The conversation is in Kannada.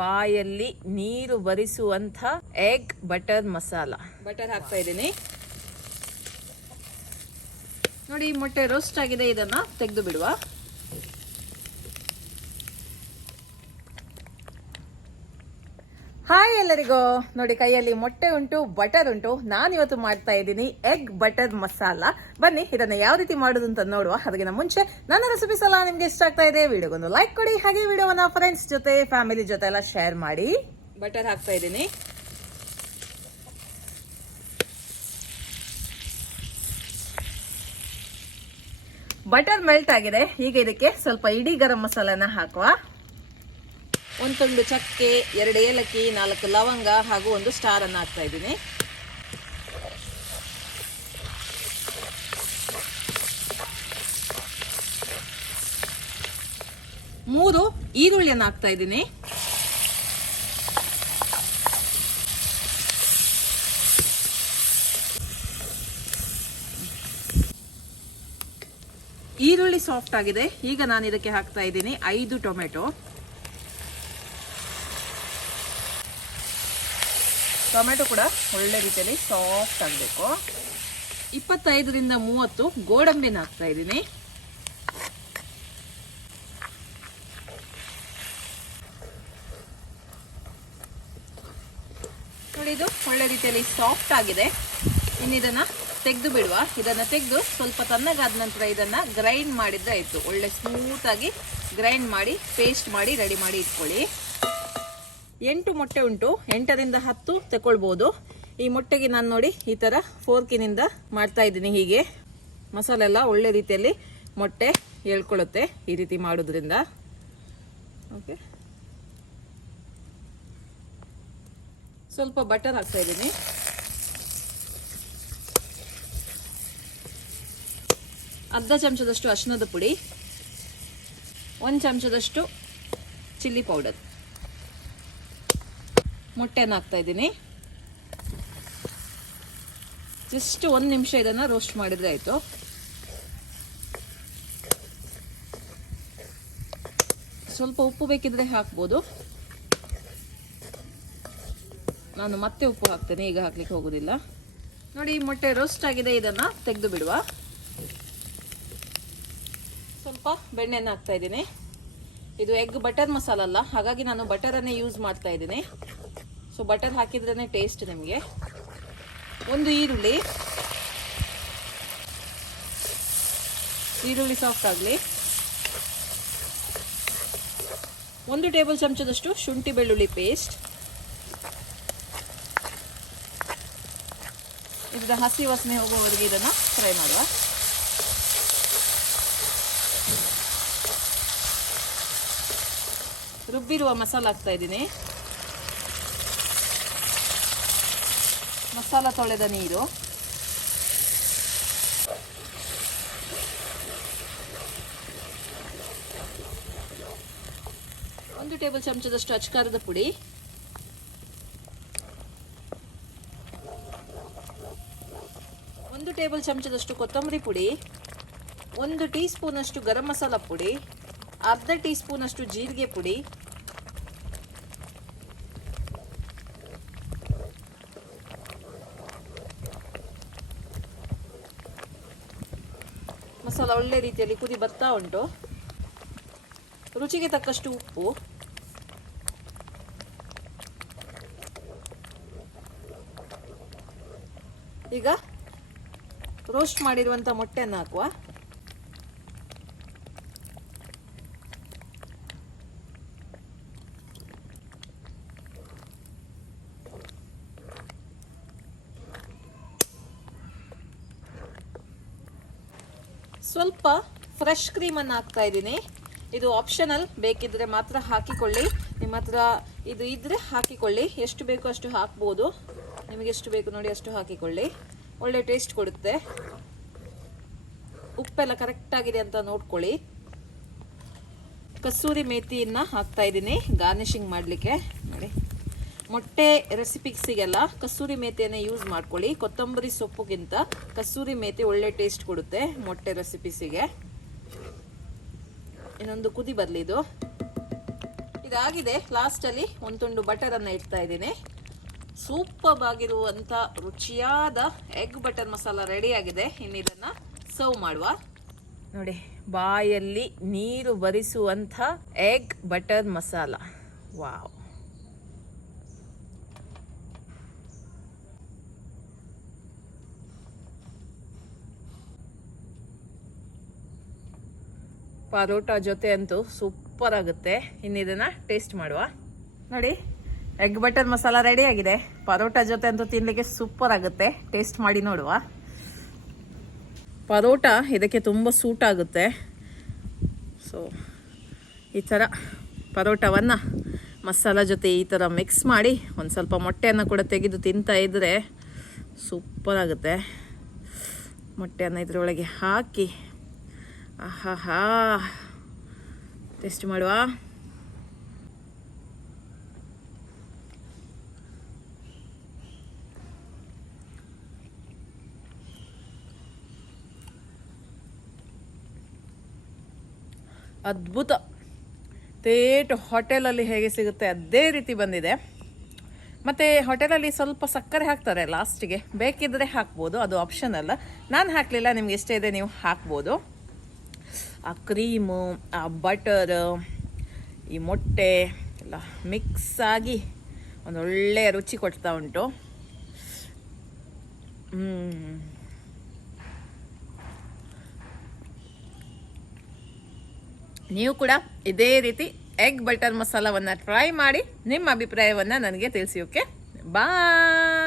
ಬಾಯಲ್ಲಿ ನೀರು ಬರಿಸುವಂತ ಎಗ್ ಬಟರ್ ಮಸಾಲ. ಬಟರ್ ಹಾಕ್ತಾ ಇದ್ದೀನಿ ನೋಡಿ. ಮೊಟ್ಟೆ ರೋಸ್ಟ್ ಆಗಿದೆ, ಇದನ್ನ ತೆಗೆದು ಬಿಡುವ. ಹಾಯ್ ಎಲ್ಲರಿಗೂ. ನೋಡಿ, ಕೈಯಲ್ಲಿ ಮೊಟ್ಟೆ ಉಂಟು, ಬಟರ್ ಉಂಟು. ನಾನು ಇವತ್ತು ಮಾಡ್ತಾ ಇದ್ದೀನಿ ಎಗ್ ಬಟರ್ ಮಸಾಲ. ಬನ್ನಿ ಇದನ್ನ ಯಾವ ರೀತಿ ಮಾಡೋದು ಅಂತ ನೋಡುವ. ಅದಕ್ಕಿಂತ ಮುಂಚೆ ನನ್ನ ರೆಸಿಪೀಸ್ ಎಲ್ಲ ನಿಮ್ಗೆ ಇಷ್ಟ ಆಗ್ತಾ ಇದೆ, ವಿಡಿಯೋಗೊಂದು ಲೈಕ್ ಕೊಡಿ. ಹಾಗೆ ವಿಡಿಯೋವನ್ನ ಫ್ರೆಂಡ್ಸ್ ಜೊತೆ, ಫ್ಯಾಮಿಲಿ ಜೊತೆ ಎಲ್ಲ ಶೇರ್ ಮಾಡಿ. ಬಟರ್ ಹಾಕ್ತಾ ಇದ್ದೀನಿ. ಬಟರ್ ಮೆಲ್ಟ್ ಆಗಿದೆ. ಈಗ ಇದಕ್ಕೆ ಸ್ವಲ್ಪ ಇಡೀ ಗರಂ ಮಸಾಲಾನ ಹಾಕುವ. ಒಂದು ತುಂಡು ಚಕ್ಕೆ, 2 ಏಲಕ್ಕಿ, 4 ಲವಂಗ ಹಾಗೂ 1 ಸ್ಟಾರ್ ಅನ್ನು ಹಾಕ್ತಾ ಇದ್ದೀನಿ. ಮೂರು ಈರುಳ್ಳಿಯನ್ನು ಹಾಕ್ತಾ ಇದ್ದೀನಿ. ಈರುಳ್ಳಿ ಸಾಫ್ಟ್ ಆಗಿದೆ. ಈಗ ನಾನು ಇದಕ್ಕೆ ಹಾಕ್ತಾ ಇದ್ದೀನಿ 5 ಟೊಮೆಟೊ. ಟೊಮೆಟೊ ಕೂಡ ಒಳ್ಳೆ ರೀತಿಯಲ್ಲಿ ಸಾಫ್ಟ್ ಆಗಬೇಕು. 25ರಿಂದ 30 ಗೋಡಂಬಿನ ಹಾಕ್ತಾ ಇದ್ದೀನಿ. ನೋಡಿ, ಇದು ಒಳ್ಳೆ ರೀತಿಯಲ್ಲಿ ಸಾಫ್ಟ್ ಆಗಿದೆ. ಇನ್ನು ಇದನ್ನ ತೆಗೆದು ಬಿಡುವ. ಇದನ್ನ ತೆಗೆದು ಸ್ವಲ್ಪ ತಣ್ಣಗಾದ ನಂತರ ಇದನ್ನ ಗ್ರೈಂಡ್ ಮಾಡಿದ್ರೆ ಆಯ್ತು. ಒಳ್ಳೆ ಸ್ಮೂತ್ ಆಗಿ ಗ್ರೈಂಡ್ ಮಾಡಿ ಪೇಸ್ಟ್ ಮಾಡಿ ರೆಡಿ ಮಾಡಿ ಇಟ್ಕೊಳ್ಳಿ. 8 ಮೊಟ್ಟೆ ಉಂಟು, 8ರಿಂದ 10 ತಗೊಳ್ಬಹುದು. ಈ ಮೊಟ್ಟೆಗೆ ನಾನು ನೋಡಿ ಈ ತರ ಫೋರ್ಕಿನಿಂದ ಮಾಡ್ತಾ ಇದ್ದೀನಿ. ಹೀಗೆ ಮಸಾಲೆ ಎಲ್ಲ ಒಳ್ಳೆ ರೀತಿಯಲ್ಲಿ ಮೊಟ್ಟೆ ಹೇಳ್ಕೊಳ್ಳುತ್ತೆ ಈ ರೀತಿ ಮಾಡೋದ್ರಿಂದ. ಓಕೆ, ಸ್ವಲ್ಪ ಬಟರ್ ಹಾಕ್ತಾ ಇದ್ದೀನಿ. ಅರ್ಧ ಚಮಚದಷ್ಟು ಅರಿಶಿಣದ ಪುಡಿ, 1 ಚಮಚದಷ್ಟು ಚಿಲ್ಲಿ ಪೌಡರ್. ಮೊಟ್ಟೆನ ಹಾಕ್ತಾ ಇದ್ದೀನಿ. ಜಸ್ಟ್ 1 ನಿಮಿಷ ಇದನ್ನ ರೋಸ್ಟ್ ಮಾಡಿದ್ರೆ ಆಯ್ತು. ಸ್ವಲ್ಪ ಉಪ್ಪು ಬೇಕಿದ್ರೆ ಹಾಕ್ಬೋದು. ನಾನು ಮತ್ತೆ ಉಪ್ಪು ಹಾಕ್ತೇನೆ, ಈಗ ಹಾಕ್ಲಿಕ್ಕೆ ಹೋಗುದಿಲ್ಲ. ನೋಡಿ, ಮೊಟ್ಟೆ ರೋಸ್ಟ್ ಆಗಿದೆ. ಇದನ್ನ ತೆಗೆದು ಬಿಡುವ. ಸ್ವಲ್ಪ ಬೆಣ್ಣೆನ ಹಾಕ್ತಾ ಇದ್ದೀನಿ. ಇದು ಎಗ್ ಬಟರ್ ಮಸಾಲ ಅಲ್ಲ, ಹಾಗಾಗಿ ನಾನು ಬಟರ್ ಅನ್ನೇ ಯೂಸ್ ಮಾಡ್ತಾ ಇದ್ದೀನಿ. ಸೊ ಬಟರ್ ಹಾಕಿದ್ರೇನೆ ಟೇಸ್ಟ್ ನಿಮಗೆ. 1 ಈರುಳ್ಳಿ ಸಾಫ್ಟ್ ಆಗಲಿ. 1 ಟೇಬಲ್ ಚಮಚದಷ್ಟು ಶುಂಠಿ ಬೆಳ್ಳುಳ್ಳಿ ಪೇಸ್ಟ್. ಇದರ ಹಸಿ ವಾಸನೆ ಹೋಗುವವರೆಗೆ ಇದನ್ನ ಫ್ರೈ ಮಾಡುವ. ರುಬ್ಬಿರುವ ಮಸಾಲ ಹಾಕ್ತಾ ಇದ್ದೀನಿ. ಮಸಾಲ ತೊಳೆದ ನೀರು, 1 ಟೇಬಲ್ ಚಮಚದಷ್ಟು ಅಚ್ಕಾರದ ಪುಡಿ, 1 ಟೇಬಲ್ ಚಮಚದಷ್ಟು ಕೊತ್ತಂಬರಿ ಪುಡಿ, 1 ಟೀ ಸ್ಪೂನ್ ಅಷ್ಟು ಗರಂ ಮಸಾಲ ಪುಡಿ, ಅರ್ಧ ಟೀ ಸ್ಪೂನ್ ಅಷ್ಟು ಜೀರಿಗೆ ಪುಡಿ, ಮಸಾಲ ಒಳ್ಳೆ ರೀತಿಯಲ್ಲಿ ಕುದಿ ಬರ್ತಾ ಉಂಟು. ರುಚಿಗೆ ತಕ್ಕಷ್ಟು ಉಪ್ಪು, ಈಗ ರೋಸ್ಟ್ ಮಾಡಿರುವಂತ ಮೊಟ್ಟೆಯನ್ನು ಹಾಕುವ. ಸ್ವಲ್ಪ ಫ್ರೆಶ್ ಕ್ರೀಮ್ ಅನ್ನು ಹಾಕ್ತಾ ಇದ್ದೀನಿ. ಇದು ಆಪ್ಷನಲ್, ಬೇಕಿದ್ರೆ ಮಾತ್ರ ಹಾಕಿಕೊಳ್ಳಿ. ನಿಮ್ಮ ಹತ್ರ ಇದು ಇದ್ರೆ ಹಾಕಿಕೊಳ್ಳಿ. ಎಷ್ಟು ಬೇಕು ಅಷ್ಟು ಹಾಕ್ಬೋದು. ನಿಮಗೆ ಎಷ್ಟು ಬೇಕು ನೋಡಿ ಅಷ್ಟು ಹಾಕಿಕೊಳ್ಳಿ. ಒಳ್ಳೆ ಟೇಸ್ಟ್ ಕೊಡುತ್ತೆ. ಉಪ್ಪೆಲ್ಲ ಕರೆಕ್ಟ್ ಆಗಿದೆ ಅಂತ ನೋಡ್ಕೊಳ್ಳಿ. ಕಸೂರಿ ಮೇಥಿಯನ್ನ ಹಾಕ್ತಾ ಇದ್ದೀನಿ ಗಾರ್ನಿಶಿಂಗ್ ಮಾಡಲಿಕ್ಕೆ. ನೋಡಿ, ಮೊಟ್ಟೆ ರೆಸಿಪೀಸಿಗೆಲ್ಲ ಕಸೂರಿ ಮೇಥಿಯನ್ನೇ ಯೂಸ್ ಮಾಡ್ಕೊಳ್ಳಿ. ಕೊತ್ತಂಬರಿ ಸೊಪ್ಪುಗಿಂತ ಕಸೂರಿ ಮೇಥಿ ಒಳ್ಳೆ ಟೇಸ್ಟ್ ಕೊಡುತ್ತೆ ಮೊಟ್ಟೆ ರೆಸಿಪೀಸಿಗೆ. ಇನ್ನೊಂದು ಕುದಿ ಬರಲಿ ಇದು. ಇದಾಗಿದೆ. ಲಾಸ್ಟಲ್ಲಿ ಒಂದು ತುಂಡು ಬಟರನ್ನು ಇಡ್ತಾ ಇದ್ದೀನಿ. ಸೂಪರ್ ಆಗಿರುವಂಥ ರುಚಿಯಾದ ಎಗ್ ಬಟರ್ ಮಸಾಲ ರೆಡಿ ಆಗಿದೆ. ಇನ್ನು ಇದನ್ನು ಸರ್ವ್ ಮಾಡುವ. ನೋಡಿ, ಬಾಯಲ್ಲಿ ನೀರು ಬರಿಸುವಂಥ egg butter masala. Wow! Parotta ಜೊತೆ ಅಂತೂ ಸೂಪರ್ ಆಗುತ್ತೆ. ಇನ್ನು ಇದನ್ನು ಟೇಸ್ಟ್ ಮಾಡುವ. ನೋಡಿ, ಎಗ್ ಬಟರ್ ಮಸಾಲ ರೆಡಿ ಆಗಿದೆ. ಪರೋಟ ಜೊತೆ ಅಂತೂ ತಿನ್ನಲಿಕ್ಕೆ ಸೂಪರ್ ಆಗುತ್ತೆ. ಟೇಸ್ಟ್ ಮಾಡಿ ನೋಡುವ. ಪರೋಟ ಇದಕ್ಕೆ ತುಂಬ ಸೂಟ್ ಆಗುತ್ತೆ. ಸೊ ಈ ಥರ ಪರೋಟವನ್ನು ಮಸಾಲ ಜೊತೆ ಈ ಥರ ಮಿಕ್ಸ್ ಮಾಡಿ ಒಂದು ಸ್ವಲ್ಪ ಮೊಟ್ಟೆಯನ್ನು ಕೂಡ ತೆಗೆದು ತಿಂತಾ ಇದ್ದರೆ ಸೂಪರ್ ಆಗುತ್ತೆ. ಮೊಟ್ಟೆಯನ್ನು ಇದರೊಳಗೆ ಹಾಕಿ ಆಹಾ, ಟೇಸ್ಟ್ ಮಾಡುವ. ಅದ್ಭುತ. ತೇಟು ಹೋಟೆಲಲ್ಲಿ ಹೇಗೆ ಸಿಗುತ್ತೆ ಅದೇ ರೀತಿ ಬಂದಿದೆ. ಮತ್ತು ಹೋಟೆಲಲ್ಲಿ ಸ್ವಲ್ಪ ಸಕ್ಕರೆ ಹಾಕ್ತಾರೆ ಲಾಸ್ಟಿಗೆ, ಬೇಕಿದ್ದರೆ ಹಾಕ್ಬೋದು, ಅದು ಆಪ್ಷನಲ್ಲ. ನಾನು ಹಾಕಲಿಲ್ಲ, ನಿಮ್ಗೆ ಎಷ್ಟೇ ಇದೆ ನೀವು ಹಾಕ್ಬೋದು. ಆ ಕ್ರೀಮು, ಆ ಬಟರ್, ಈ ಮೊಟ್ಟೆ ಎಲ್ಲ ಮಿಕ್ಸ್ ಆಗಿ ಒಂದೊಳ್ಳೆಯ ರುಚಿ ಕೊಡ್ತಾ ಉಂಟು. ನೀವು ಕೂಡ ಇದೇ ರೀತಿ ಎಗ್ ಬಟರ್ ಮಸಾಲವನ್ನು ಟ್ರೈ ಮಾಡಿ ನಿಮ್ಮ ಅಭಿಪ್ರಾಯವನ್ನು ನನಗೆ ತಿಳಿಸಿ. ಓಕೆ, ಬಾಯ್.